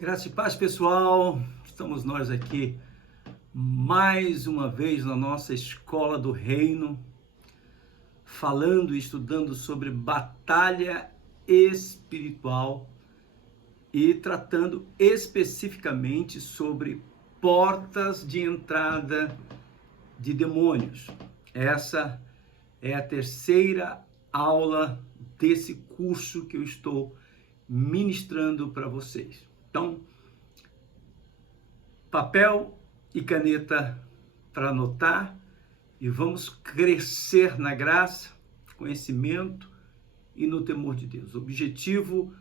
Graça e paz, pessoal. Estamos nós aqui mais uma vez na nossa escola do reino, falando e estudando sobre batalha espiritual e tratando especificamente sobre portas de entrada de demônios. Essa é a terceira aula desse curso que eu estou ministrando para vocês. Então, papel e caneta para anotar e vamos crescer na graça, conhecimento e no temor de Deus. O objetivo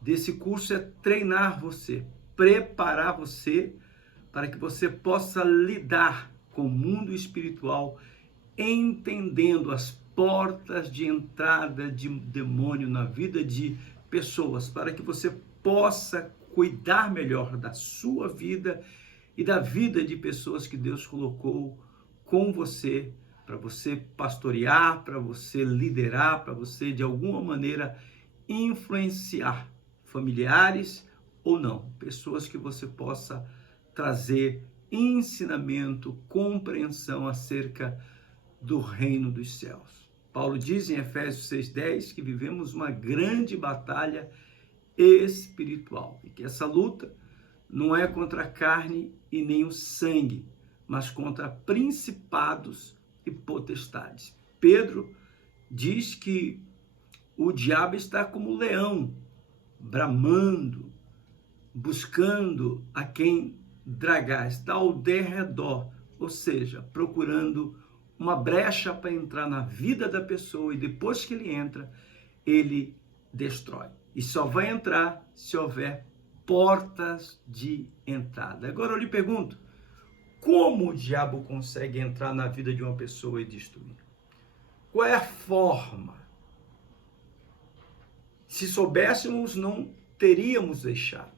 desse curso é treinar você, preparar você para que você possa lidar com o mundo espiritual, entendendo as portas de entrada de demônio na vida de pessoas, para que você possa cuidar melhor da sua vida e da vida de pessoas que Deus colocou com você, para você pastorear, para você liderar, para você de alguma maneira influenciar familiares ou não, pessoas que você possa trazer ensinamento, compreensão acerca do reino dos céus. Paulo diz em Efésios 6:10 que vivemos uma grande batalha espiritual e que essa luta não é contra a carne e nem o sangue, mas contra principados e potestades. Pedro diz que o diabo está como leão, bramando, buscando a quem dragar, está ao derredor, ou seja, procurando uma brecha para entrar na vida da pessoa e depois que ele entra, ele destrói. E só vai entrar se houver portas de entrada. Agora eu lhe pergunto, como o diabo consegue entrar na vida de uma pessoa e destruir? Qual é a forma? Se soubéssemos, não teríamos deixado.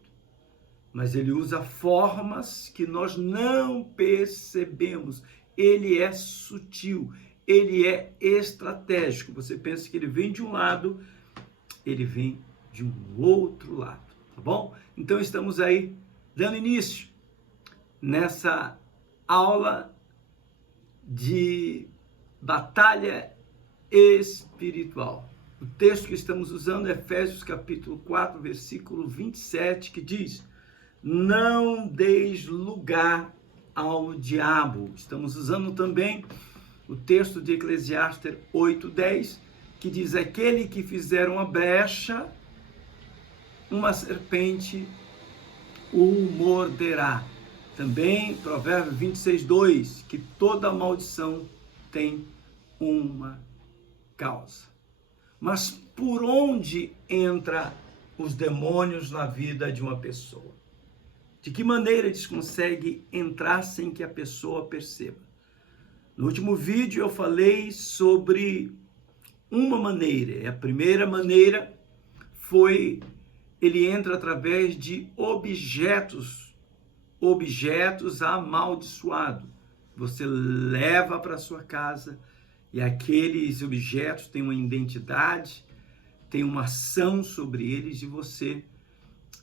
Mas ele usa formas que nós não percebemos. Ele é sutil, ele é estratégico. Você pensa que ele vem de um lado, ele vem de um outro lado, tá bom? Então estamos aí dando início nessa aula de batalha espiritual. O texto que estamos usando é Efésios capítulo 4, versículo 27, que diz: não deis lugar ao diabo. Estamos usando também o texto de Eclesiastes 8:10, que diz: aquele que fizer uma brecha, uma serpente o morderá. Também Provérbios 26:2, que toda maldição tem uma causa. Mas por onde entra os demônios na vida de uma pessoa? De que maneira eles conseguem entrar sem que a pessoa perceba? No último vídeo eu falei sobre uma maneira. E a primeira maneira foi ele entra através de objetos amaldiçoados. Você leva para sua casa e aqueles objetos têm uma identidade, tem uma ação sobre eles e você,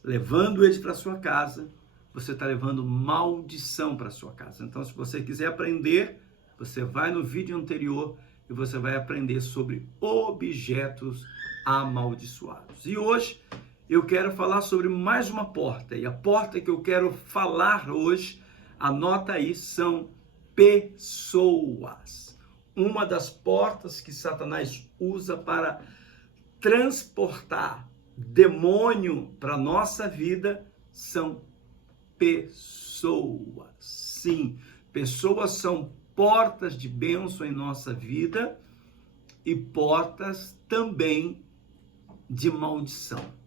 levando eles para sua casa, você está levando maldição para sua casa. Então, se você quiser aprender, você vai no vídeo anterior e você vai aprender sobre objetos amaldiçoados. E hoje eu quero falar sobre mais uma porta. E a porta que eu quero falar hoje, anota aí, são pessoas. Uma das portas que Satanás usa para transportar demônio para a nossa vida são pessoas. Sim, pessoas são portas de bênção em nossa vida e portas também de maldição.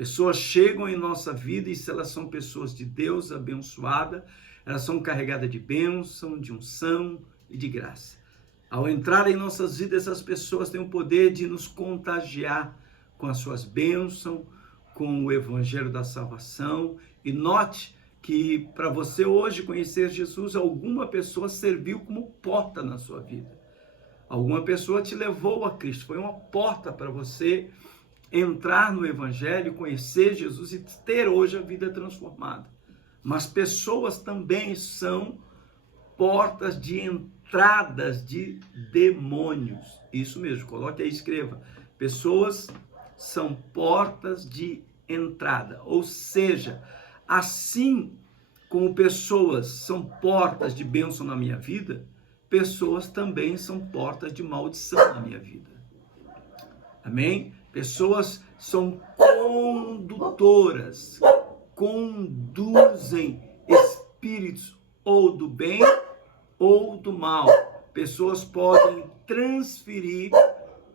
Pessoas chegam em nossa vida e se elas são pessoas de Deus abençoadas, elas são carregadas de bênção, de unção e de graça. Ao entrar em nossas vidas, essas pessoas têm o poder de nos contagiar com as suas bênçãos, com o evangelho da salvação. E note que para você hoje conhecer Jesus, alguma pessoa serviu como porta na sua vida. Alguma pessoa te levou a Cristo, foi uma porta para você entrar no Evangelho, conhecer Jesus e ter hoje a vida transformada. Mas pessoas também são portas de entradas de demônios. Isso mesmo, coloque aí, escreva. Pessoas são portas de entrada. Ou seja, assim como pessoas são portas de bênção na minha vida, pessoas também são portas de maldição na minha vida. Amém? Pessoas são condutoras, conduzem espíritos ou do bem ou do mal. Pessoas podem transferir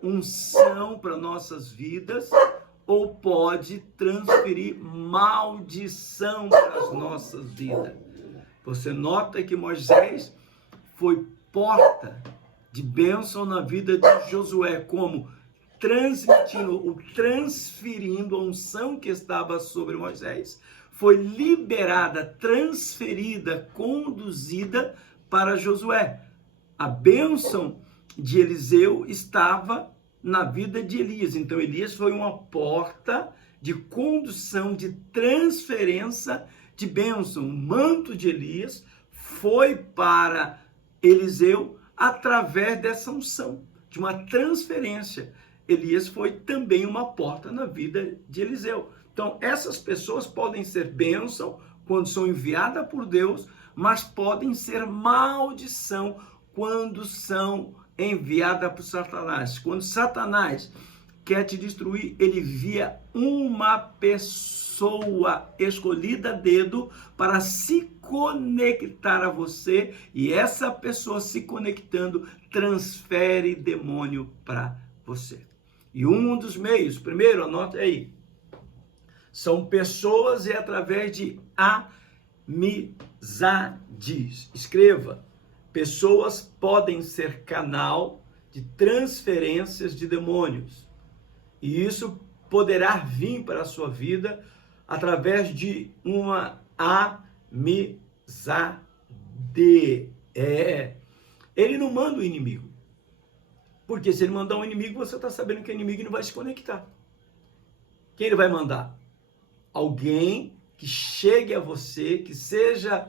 unção para nossas vidas ou pode transferir maldição para as nossas vidas. Você nota que Moisés foi porta de bênção na vida de Josué, como transferindo a unção que estava sobre Moisés, foi liberada, transferida, conduzida para Josué. A bênção de Eliseu estava na vida de Elias. Então, Elias foi uma porta de condução, de transferência de bênção. O manto de Elias foi para Eliseu através dessa unção, de uma transferência. Elias foi também uma porta na vida de Eliseu. Então, essas pessoas podem ser bênção quando são enviadas por Deus, mas podem ser maldição quando são enviadas por Satanás. Quando Satanás quer te destruir, ele envia uma pessoa escolhida a dedo para se conectar a você, e essa pessoa se conectando transfere demônio para você. E um dos meios, primeiro, anote aí, são pessoas e através de amizades. Escreva, pessoas podem ser canal de transferências de demônios. E isso poderá vir para a sua vida através de uma amizade. Ele não manda o inimigo. Porque se ele mandar um inimigo, você está sabendo que o inimigo não vai se conectar. Quem ele vai mandar? Alguém que chegue a você, que seja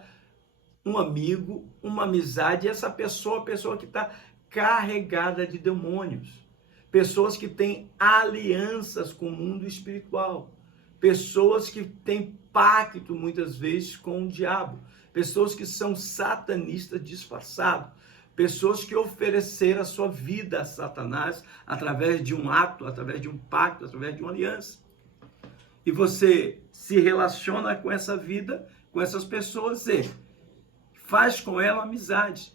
um amigo, uma amizade, e essa pessoa, a pessoa que está carregada de demônios. Pessoas que têm alianças com o mundo espiritual. Pessoas que têm pacto, muitas vezes, com o diabo. Pessoas que são satanistas disfarçados. Pessoas que ofereceram a sua vida a Satanás através de um ato, através de um pacto, através de uma aliança. E você se relaciona com essa vida, com essas pessoas e faz com ela amizade.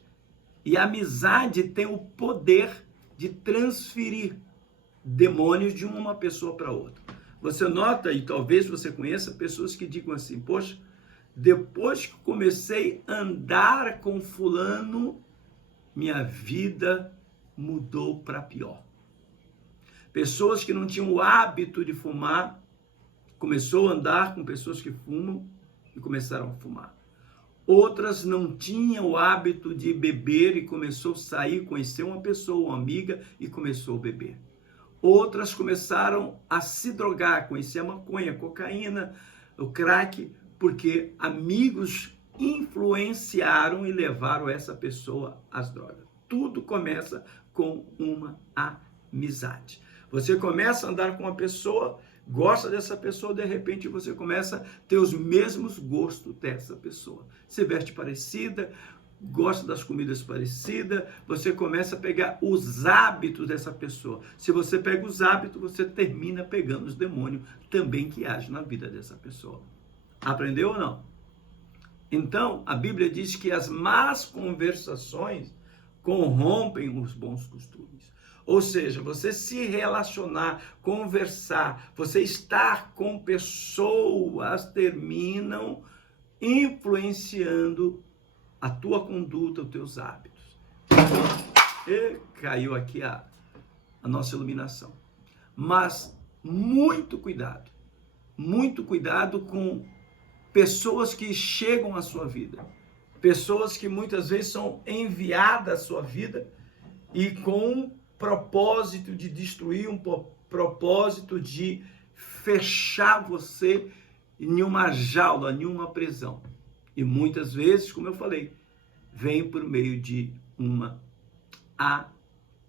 E a amizade tem o poder de transferir demônios de uma pessoa para outra. Você nota, e talvez você conheça, pessoas que digam assim, poxa, depois que comecei a andar com fulano, minha vida mudou para pior. Pessoas que não tinham o hábito de fumar, começou a andar com pessoas que fumam e começaram a fumar. Outras não tinham o hábito de beber e começou a sair, conhecer uma pessoa, uma amiga e começou a beber. Outras começaram a se drogar, conhecer a maconha, a cocaína, o crack, porque amigos influenciaram e levaram essa pessoa às drogas. Tudo começa com uma amizade. Você começa a andar com uma pessoa, gosta dessa pessoa, de repente você começa a ter os mesmos gostos dessa pessoa. Se veste parecida, gosta das comidas parecidas, você começa a pegar os hábitos dessa pessoa. Se você pega os hábitos, você termina pegando os demônios também que agem na vida dessa pessoa. Aprendeu ou não? Então, a Bíblia diz que as más conversações corrompem os bons costumes. Ou seja, você se relacionar, conversar, você estar com pessoas terminam influenciando a tua conduta, os teus hábitos. E caiu aqui a nossa iluminação. Mas muito cuidado com pessoas que chegam à sua vida, pessoas que muitas vezes são enviadas à sua vida e com propósito de destruir, um propósito de fechar você em uma jaula, em uma prisão. E muitas vezes, como eu falei, vem por meio de uma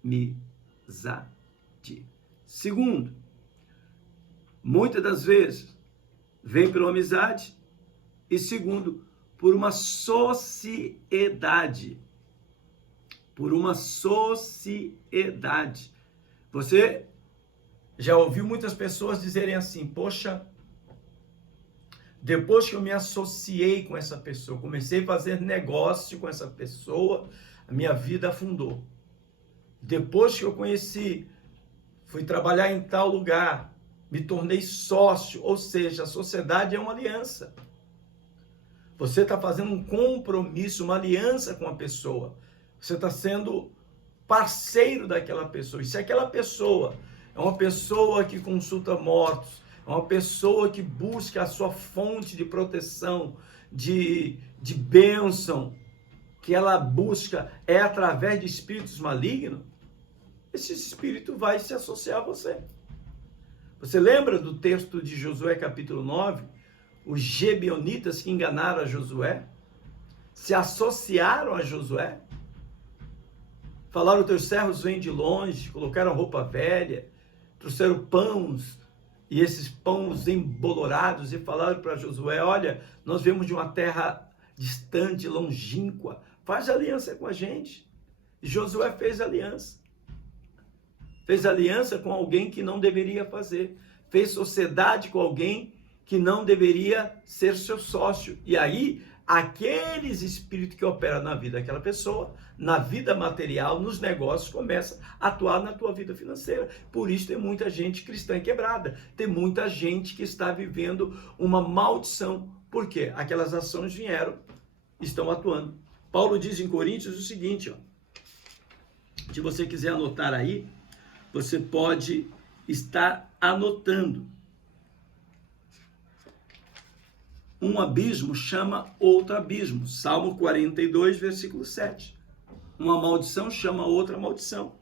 amizade. Segundo, muitas das vezes vem pela amizade. E segundo, por uma sociedade. Por uma sociedade. Você já ouviu muitas pessoas dizerem assim: poxa, depois que eu me associei com essa pessoa, comecei a fazer negócio com essa pessoa, a minha vida afundou. Depois que eu conheci, fui trabalhar em tal lugar, me tornei sócio, ou seja, a sociedade é uma aliança. Você está fazendo um compromisso, uma aliança com a pessoa. Você está sendo parceiro daquela pessoa. E se aquela pessoa é uma pessoa que consulta mortos, é uma pessoa que busca a sua fonte de proteção, de bênção, que ela busca é através de espíritos malignos, esse espírito vai se associar a você. Você lembra do texto de Josué capítulo 9? Os gebionitas que enganaram a Josué, se associaram a Josué, falaram: teus servos vêm de longe, colocaram roupa velha, trouxeram pães, e esses pães embolorados, e falaram para Josué: olha, nós viemos de uma terra distante, longínqua, faz aliança com a gente. E Josué fez aliança. Fez aliança com alguém que não deveria fazer. Fez sociedade com alguém que não deveria ser seu sócio. E aí, aqueles espíritos que operam na vida daquela pessoa, na vida material, nos negócios, começam a atuar na tua vida financeira. Por isso tem muita gente cristã quebrada. Tem muita gente que está vivendo uma maldição. Por quê? Aquelas ações vieram, estão atuando. Paulo diz em Coríntios o seguinte, ó, se você quiser anotar aí, você pode estar anotando. Um abismo chama outro abismo. Salmo 42, versículo 7. Uma maldição chama outra maldição.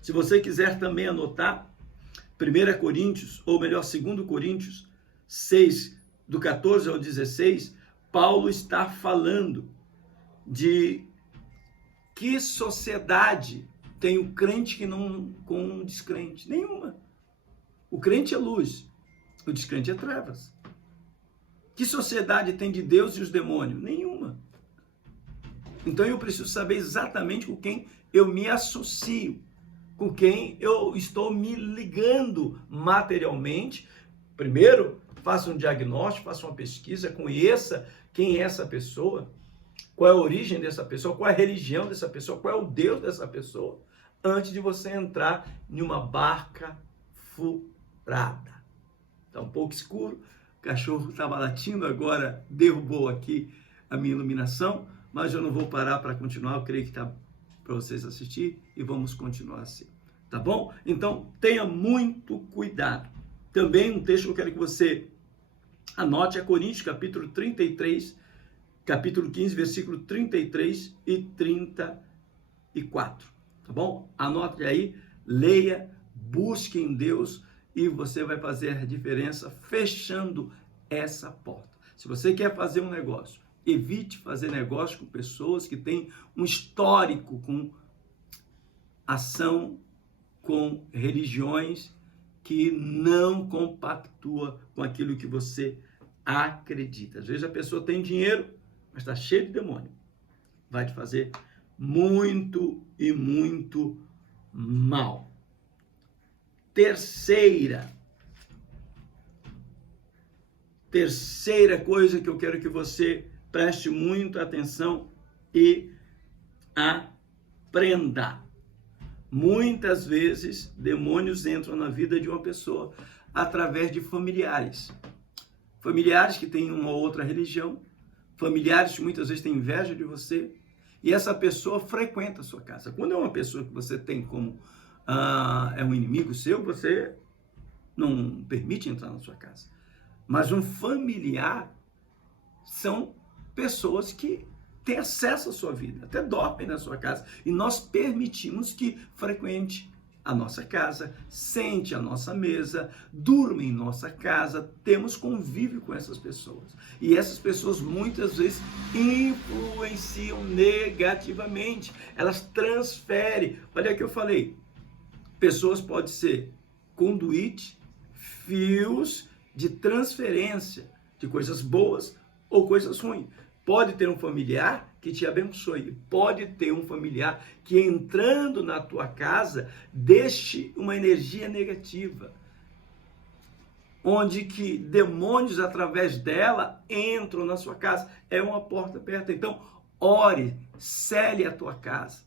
Se você quiser também anotar, 1 Coríntios, ou melhor, 2 Coríntios 6, do 14 ao 16, Paulo está falando de que sociedade tem o crente que não com o descrente. Nenhuma. O crente é luz, o descrente é trevas. Que sociedade tem de Deus e os demônios? Nenhuma. Então eu preciso saber exatamente com quem eu me associo, com quem eu estou me ligando materialmente. Primeiro, faça um diagnóstico, faça uma pesquisa, conheça quem é essa pessoa, qual é a origem dessa pessoa, qual é a religião dessa pessoa, qual é o Deus dessa pessoa, antes de você entrar em uma barca furada. Está um pouco escuro, o cachorro estava latindo, agora derrubou aqui a minha iluminação, mas eu não vou parar para continuar, eu creio que está para vocês assistir e vamos continuar assim, tá bom? Então, tenha muito cuidado. Também um texto que eu quero que você anote é Coríntios, capítulo 33, capítulo 15, versículo 33 e 34, tá bom? Anote aí, leia, busque em Deus e você vai fazer a diferença fechando essa porta. Se você quer fazer um negócio, evite fazer negócio com pessoas que têm um histórico com ação, com religiões que não compactua com aquilo que você acredita. Às vezes a pessoa tem dinheiro, mas está cheio de demônio. Vai te fazer muito e muito mal. Terceira coisa que eu quero que você preste muita atenção e aprenda. Muitas vezes, demônios entram na vida de uma pessoa através de familiares. Familiares que têm uma outra religião, familiares que muitas vezes têm inveja de você, e essa pessoa frequenta a sua casa. Quando é uma pessoa que você tem como é um inimigo seu, você não permite entrar na sua casa. Mas um familiar são pessoas que têm acesso à sua vida, até dormem na sua casa, e nós permitimos que frequente a nossa casa, sente à nossa mesa, dorme em nossa casa, temos convívio com essas pessoas. E essas pessoas muitas vezes influenciam negativamente, elas transferem. Olha o que eu falei, pessoas podem ser conduíte, fios de transferência de coisas boas ou coisas ruins. Pode ter um familiar que te abençoe, pode ter um familiar que entrando na tua casa deixe uma energia negativa, onde que demônios através dela entram na sua casa, é uma porta aberta. Então ore, sele a tua casa,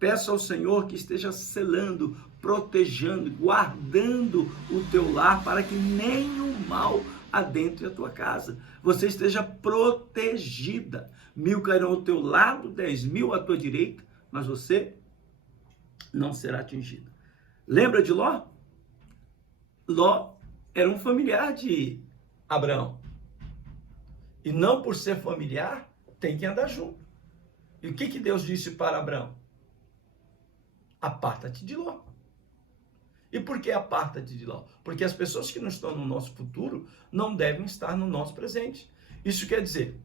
peça ao Senhor que esteja selando, protegendo, guardando o teu lar para que nenhum mal adentre a tua casa, você esteja protegida. 1000 cairão ao teu lado, 10.000 à tua direita, mas você não será atingido. Lembra de Ló? Ló era um familiar de Abraão. E não por ser familiar, tem que andar junto. E o que Deus disse para Abraão? Aparta-te de Ló. E por que aparta-te de Ló? Porque as pessoas que não estão no nosso futuro não devem estar no nosso presente. Isso quer dizer,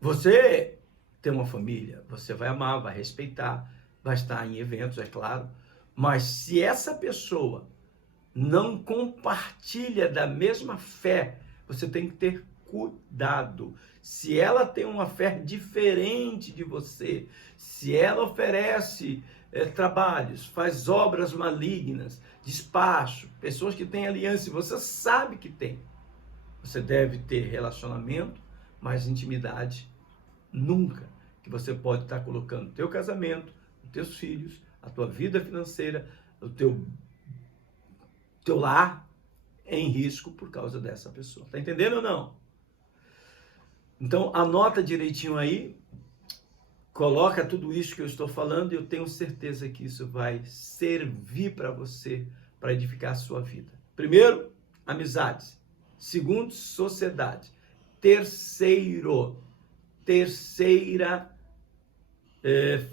você tem uma família, você vai amar, vai respeitar, vai estar em eventos, é claro, mas se essa pessoa não compartilha da mesma fé, você tem que ter cuidado. Se ela tem uma fé diferente de você, se ela oferece trabalhos, faz obras malignas, despacho, pessoas que têm aliança, e você sabe que tem, você deve ter relacionamento, mas intimidade nunca, que você pode estar colocando o teu casamento, os teus filhos, a tua vida financeira, o teu lar em risco por causa dessa pessoa. Tá entendendo ou não? Então, anota direitinho aí, coloca tudo isso que eu estou falando e eu tenho certeza que isso vai servir para você, para edificar a sua vida. Primeiro, amizades. Segundo, sociedade. Terceira,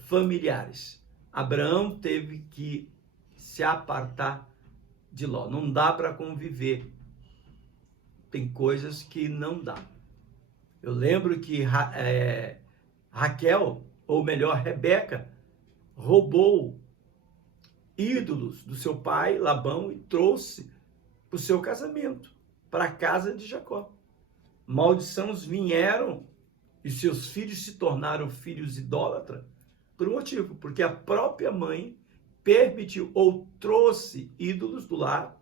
familiares. Abraão teve que se apartar de Ló. Não dá para conviver. Tem coisas que não dá. Eu lembro que Raquel, ou melhor, Rebeca, roubou ídolos do seu pai, Labão, e trouxe para o seu casamento, para a casa de Jacó. Maldições vieram e seus filhos se tornaram filhos idólatras por um motivo, porque a própria mãe permitiu ou trouxe ídolos do lar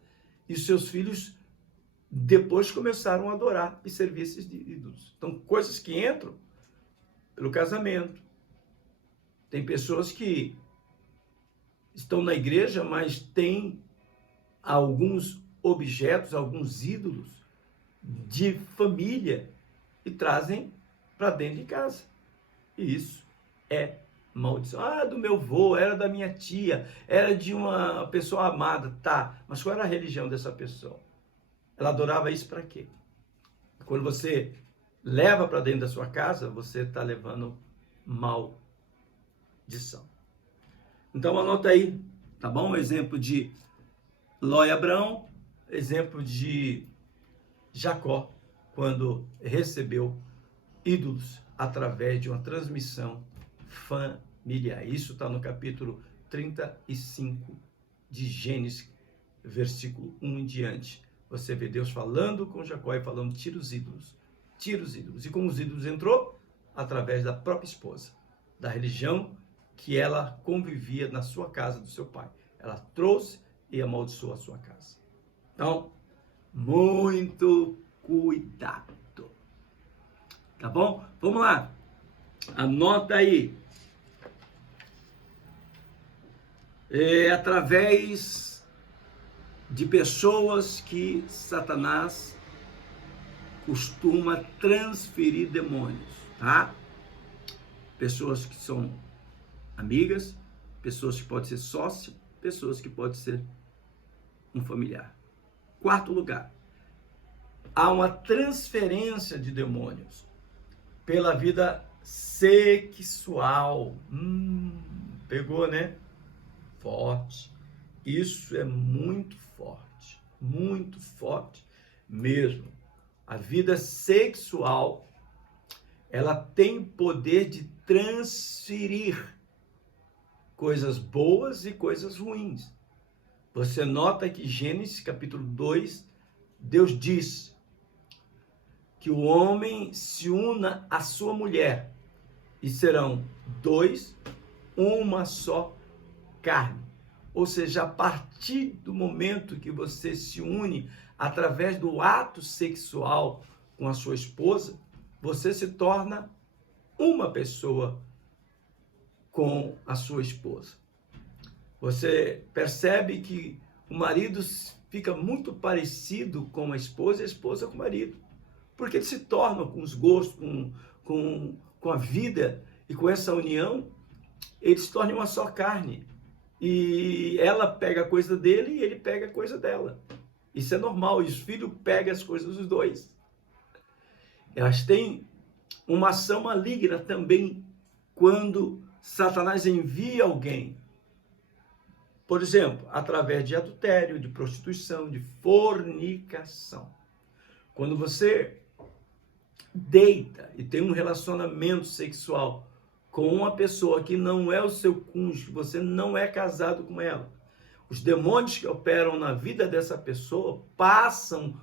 e seus filhos depois começaram a adorar e servir esses ídolos. Então, coisas que entram pelo casamento. Tem pessoas que estão na igreja, mas têm alguns objetos, alguns ídolos de família e trazem para dentro de casa. E isso é maldição. Ah, do meu avô, era da minha tia, era de uma pessoa amada. Tá, mas qual era a religião dessa pessoa? Ela adorava isso para quê? Quando você leva para dentro da sua casa, você está levando maldição. Então anota aí, tá bom? Exemplo de Ló e Abraão, exemplo de Jacó, quando recebeu ídolos através de uma transmissão familiar. Isso está no capítulo 35 de Gênesis, versículo 1 em diante. Você vê Deus falando com Jacó e falando, tira os ídolos. Tira os ídolos. E como os ídolos entrou? Através da própria esposa, da religião que ela convivia na sua casa do seu pai. Ela trouxe e amaldiçoou a sua casa. Então, muito cuidado. Tá bom? Vamos lá. Anota aí. Através de pessoas que Satanás costuma transferir demônios, tá? Pessoas que são amigas, pessoas que podem ser sócio, pessoas que podem ser um familiar. Quarto lugar, há uma transferência de demônios pela vida sexual. Pegou, né? forte. Isso é muito forte mesmo. A vida sexual, ela tem poder de transferir coisas boas e coisas ruins. Você nota que Gênesis capítulo 2, Deus diz que o homem se una à sua mulher e serão dois, uma só carne. Ou seja, a partir do momento que você se une através do ato sexual com a sua esposa, você se torna uma pessoa com a sua esposa. Você percebe que o marido fica muito parecido com a esposa e a esposa com o marido, porque eles se tornam com os gostos, com a vida, e com essa união, eles se tornam uma só carne. E ela pega a coisa dele e ele pega a coisa dela. Isso é normal, e os filhos pegam as coisas dos dois. Elas têm uma ação maligna também quando Satanás envia alguém, por exemplo, através de adultério, de prostituição, de fornicação. Quando você deita e tem um relacionamento sexual com uma pessoa que não é o seu cônjuge, você não é casado com ela, os demônios que operam na vida dessa pessoa passam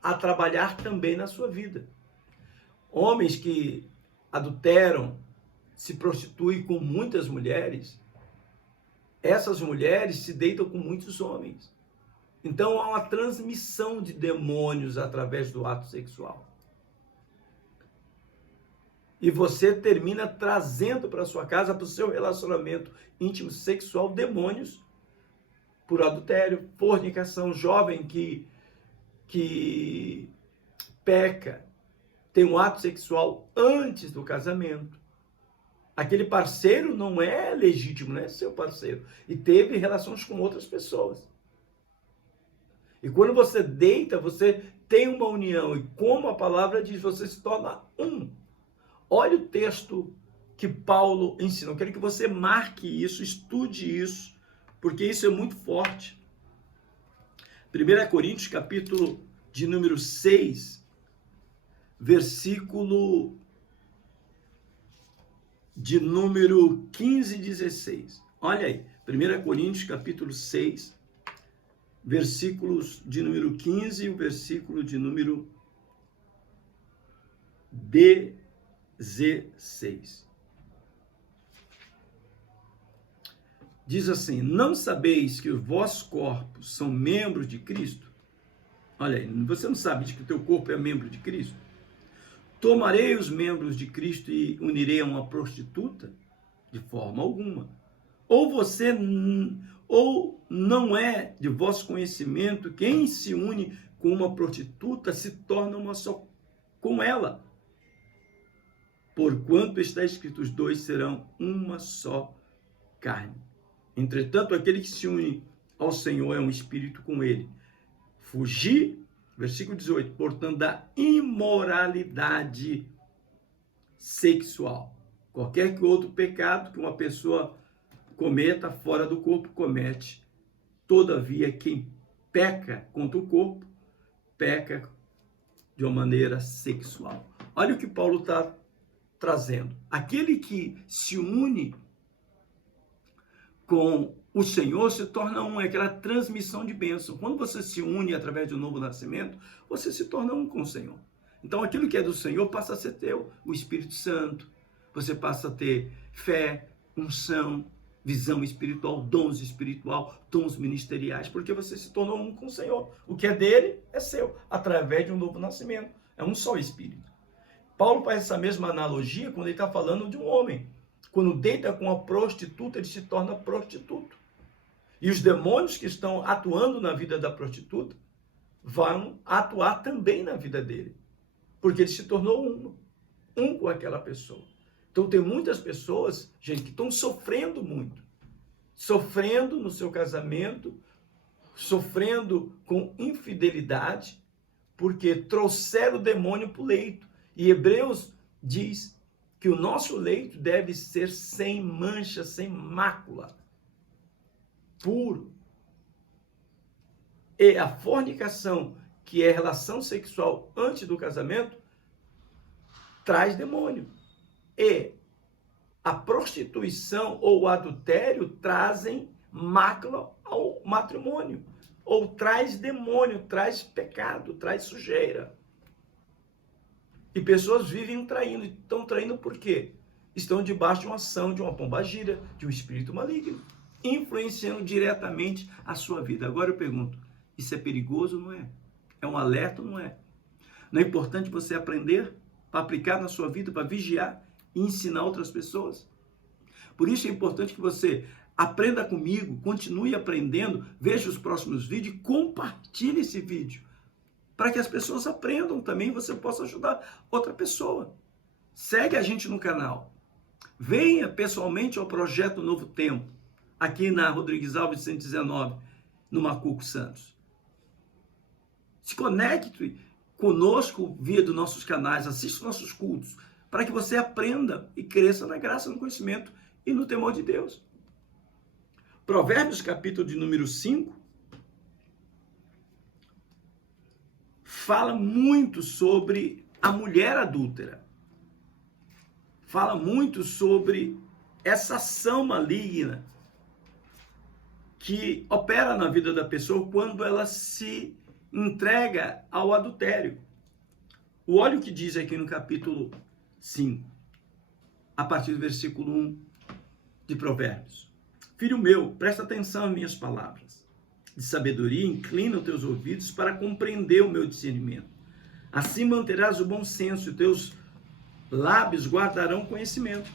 a trabalhar também na sua vida. Homens que adulteram, se prostituem com muitas mulheres, essas mulheres se deitam com muitos homens. Então há uma transmissão de demônios através do ato sexual. E você termina trazendo para sua casa, para o seu relacionamento íntimo sexual, demônios por adultério, fornicação. Jovem que peca, tem um ato sexual antes do casamento. Aquele parceiro não é legítimo, não é seu parceiro. E teve relações com outras pessoas. E quando você deita, você tem uma união. E como a palavra diz, você se torna um. Olha o texto que Paulo ensina. Eu quero que você marque isso, estude isso, porque isso é muito forte. 1 Coríntios, capítulo de número 6, versículo de número 15 e 16. Olha aí, 1 Coríntios, capítulo 6, versículos de número 15 e o versículo de número 16. Diz assim: não sabeis que os vossos corpos são membros de Cristo? Olha aí, você não sabe de que o teu corpo é membro de Cristo? Tomarei os membros de Cristo e unirei a uma prostituta? De forma alguma. Ou não é de vosso conhecimento, quem se une com uma prostituta se torna uma só com ela. Porquanto está escrito, os dois serão uma só carne. Entretanto, aquele que se une ao Senhor é um espírito com ele. Fugir, versículo 18, portanto, da imoralidade sexual. Qualquer que outro pecado que uma pessoa cometa fora do corpo, comete. Todavia, quem peca contra o corpo, peca de uma maneira sexual. Olha o que Paulo está trazendo. Aquele que se une com o Senhor se torna um, é aquela transmissão de bênção. Quando você se une através do novo nascimento, você se torna um com o Senhor. Então aquilo que é do Senhor passa a ser teu, o Espírito Santo. Você passa a ter fé, unção, visão espiritual, dons ministeriais, porque você se tornou um com o Senhor. O que é dele é seu, através de um novo nascimento. É um só Espírito. Paulo faz essa mesma analogia quando ele está falando de um homem. Quando deita com a prostituta, ele se torna prostituto. E os demônios que estão atuando na vida da prostituta vão atuar também na vida dele. Porque ele se tornou um com aquela pessoa. Então tem muitas pessoas, gente, que estão sofrendo muito. Sofrendo no seu casamento, sofrendo com infidelidade, porque trouxeram o demônio para o leito. E Hebreus diz que o nosso leito deve ser sem mancha, sem mácula. puro. E a fornicação, que é relação sexual antes do casamento, traz demônio. E a prostituição ou o adultério trazem mácula ao matrimônio. Ou traz demônio, traz pecado, traz sujeira. E pessoas vivem traindo. Estão traindo por quê? Estão debaixo de uma ação, de uma pombagira, de um espírito maligno, influenciando diretamente a sua vida. Agora eu pergunto, isso é perigoso, não é? É um alerta, não é? Não é importante você aprender para aplicar na sua vida, para vigiar e ensinar outras pessoas? Por isso é importante que você aprenda comigo, continue aprendendo, veja os próximos vídeos e compartilhe esse vídeo, para que as pessoas aprendam também e você possa ajudar outra pessoa. Segue a gente no canal. Venha pessoalmente ao Projeto Novo Tempo, aqui na Rodrigues Alves 119, no Macuco Santos. Se conecte conosco via dos nossos canais, assista nossos cultos, para que você aprenda e cresça na graça, no conhecimento e no temor de Deus. Provérbios, capítulo de número 5, fala muito sobre a mulher adúltera. Fala muito sobre essa ação maligna que opera na vida da pessoa quando ela se entrega ao adultério. Olha o que diz aqui no capítulo 5, a partir do versículo 1 de Provérbios. Filho meu, presta atenção às minhas palavras. De sabedoria, inclina os teus ouvidos para compreender o meu discernimento. Assim manterás o bom senso e teus lábios guardarão conhecimento.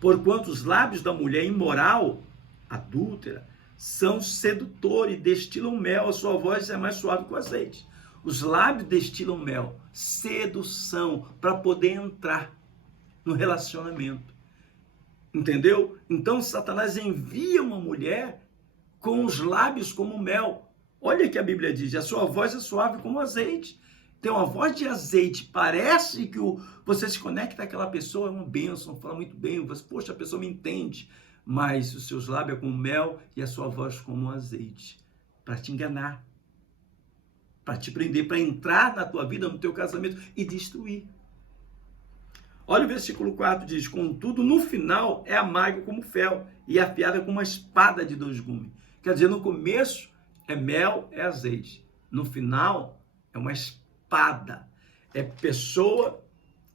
Porquanto os lábios da mulher imoral, adúltera, são sedutores e destilam mel, a sua voz é mais suave que o azeite. Os lábios destilam mel, sedução, para poder entrar no relacionamento. Entendeu? Então Satanás envia uma mulher com os lábios como mel. Olha que a Bíblia diz, a sua voz é suave como azeite. Tem uma voz de azeite, parece que você se conecta àquela pessoa, é uma bênção, fala muito bem, você, poxa, a pessoa me entende, mas os seus lábios é como mel e a sua voz como azeite, para te enganar, para te prender, para entrar na tua vida, no teu casamento e destruir. Olha o versículo 4, diz, contudo, no final é amargo como fel e afiada como uma espada de dois gumes. Quer dizer, no começo é mel, é azeite. No final é uma espada. É pessoa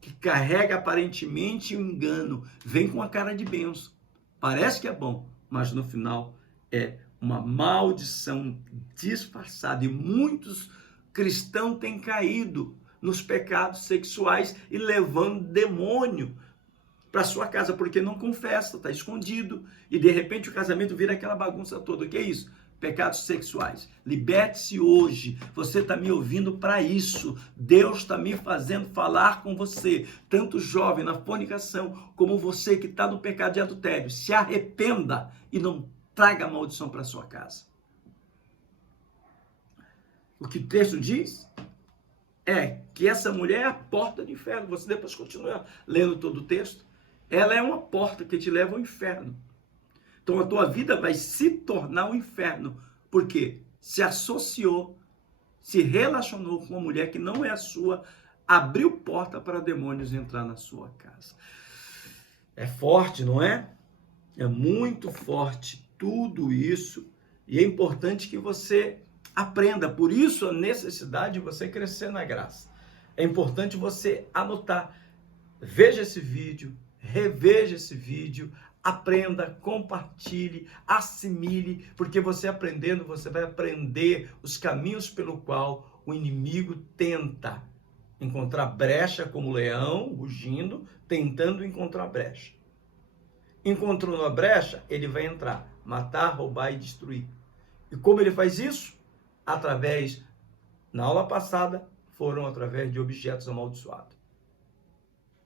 que carrega aparentemente um engano, vem com a cara de bênção. Parece que é bom, mas no final é uma maldição disfarçada. E muitos cristãos têm caído nos pecados sexuais e levando demônio para sua casa, porque não confessa, está escondido, e de repente o casamento vira aquela bagunça toda. O que é isso? Pecados sexuais. Liberte-se hoje. Você está me ouvindo para isso. Deus está me fazendo falar com você, tanto jovem na fornicação, como você que está no pecado de adultério. Se arrependa e não traga maldição para sua casa. O que o texto diz é que essa mulher é a porta do inferno. Você depois continua lendo todo o texto. Ela é uma porta que te leva ao inferno. Então a tua vida vai se tornar um inferno. Porque se associou, se relacionou com uma mulher que não é a sua, abriu porta para demônios entrar na sua casa. É forte, não é? É muito forte tudo isso. E é importante que você aprenda, por isso a necessidade de você crescer na graça. É importante você anotar, veja esse vídeo, reveja esse vídeo, aprenda, compartilhe, assimile, porque você aprendendo, você vai aprender os caminhos pelo qual o inimigo tenta encontrar brecha, como leão, rugindo, tentando encontrar brecha. Encontrou a brecha, ele vai entrar, matar, roubar e destruir. E como ele faz isso? Através, na aula passada, foram através de objetos amaldiçoados.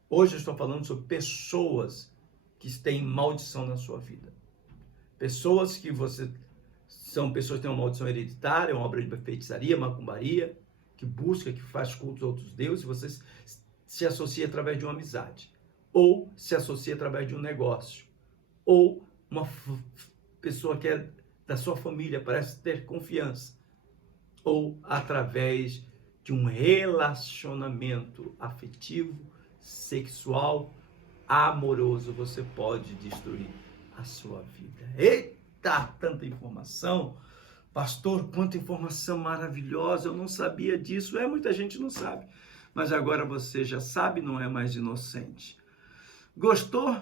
Hoje eu estou falando sobre pessoas que têm maldição na sua vida. Pessoas que são pessoas que têm uma maldição hereditária, uma obra de feitiçaria, macumbaria, que busca, que faz culto a outros deuses, e você se associa através de uma amizade, ou se associa através de um negócio, ou uma pessoa que é da sua família parece ter confiança, ou através de um relacionamento afetivo, sexual, amoroso, você pode destruir a sua vida. Eita, tanta informação! Pastor, quanta informação maravilhosa, eu não sabia disso. Muita gente não sabe, mas agora você já sabe, não é mais inocente. Gostou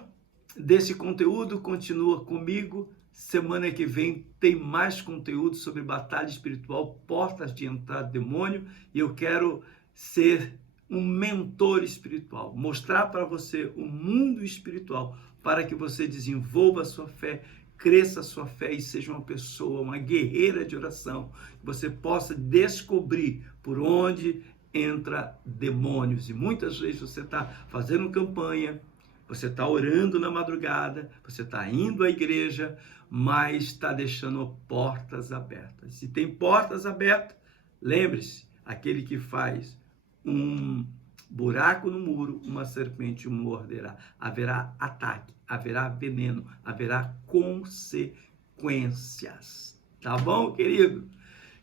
desse conteúdo? Continua comigo. Semana que vem tem mais conteúdo sobre batalha espiritual, portas de entrada do demônio, e eu quero ser um mentor espiritual, mostrar para você o mundo espiritual, para que você desenvolva a sua fé, cresça a sua fé e seja uma pessoa, uma guerreira de oração, que você possa descobrir por onde entra demônios. E muitas vezes você está fazendo campanha, você está orando na madrugada, você está indo à igreja, mas está deixando portas abertas. Se tem portas abertas, lembre-se, aquele que faz um buraco no muro, uma serpente o morderá. Haverá ataque, haverá veneno, haverá consequências. Tá bom, querido?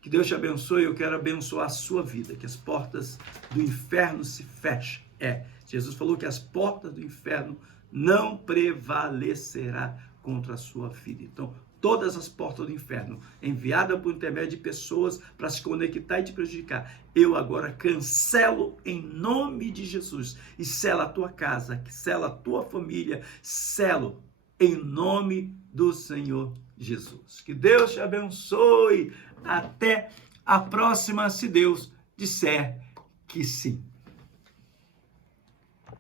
Que Deus te abençoe. Eu quero abençoar a sua vida, que as portas do inferno se fechem. Jesus falou que as portas do inferno não prevalecerá contra a sua vida. Então, todas as portas do inferno, enviadas por intermédio de pessoas para se conectar e te prejudicar, eu agora cancelo em nome de Jesus e selo a tua casa, selo a tua família, selo em nome do Senhor Jesus. Que Deus te abençoe. Até a próxima, se Deus disser que sim.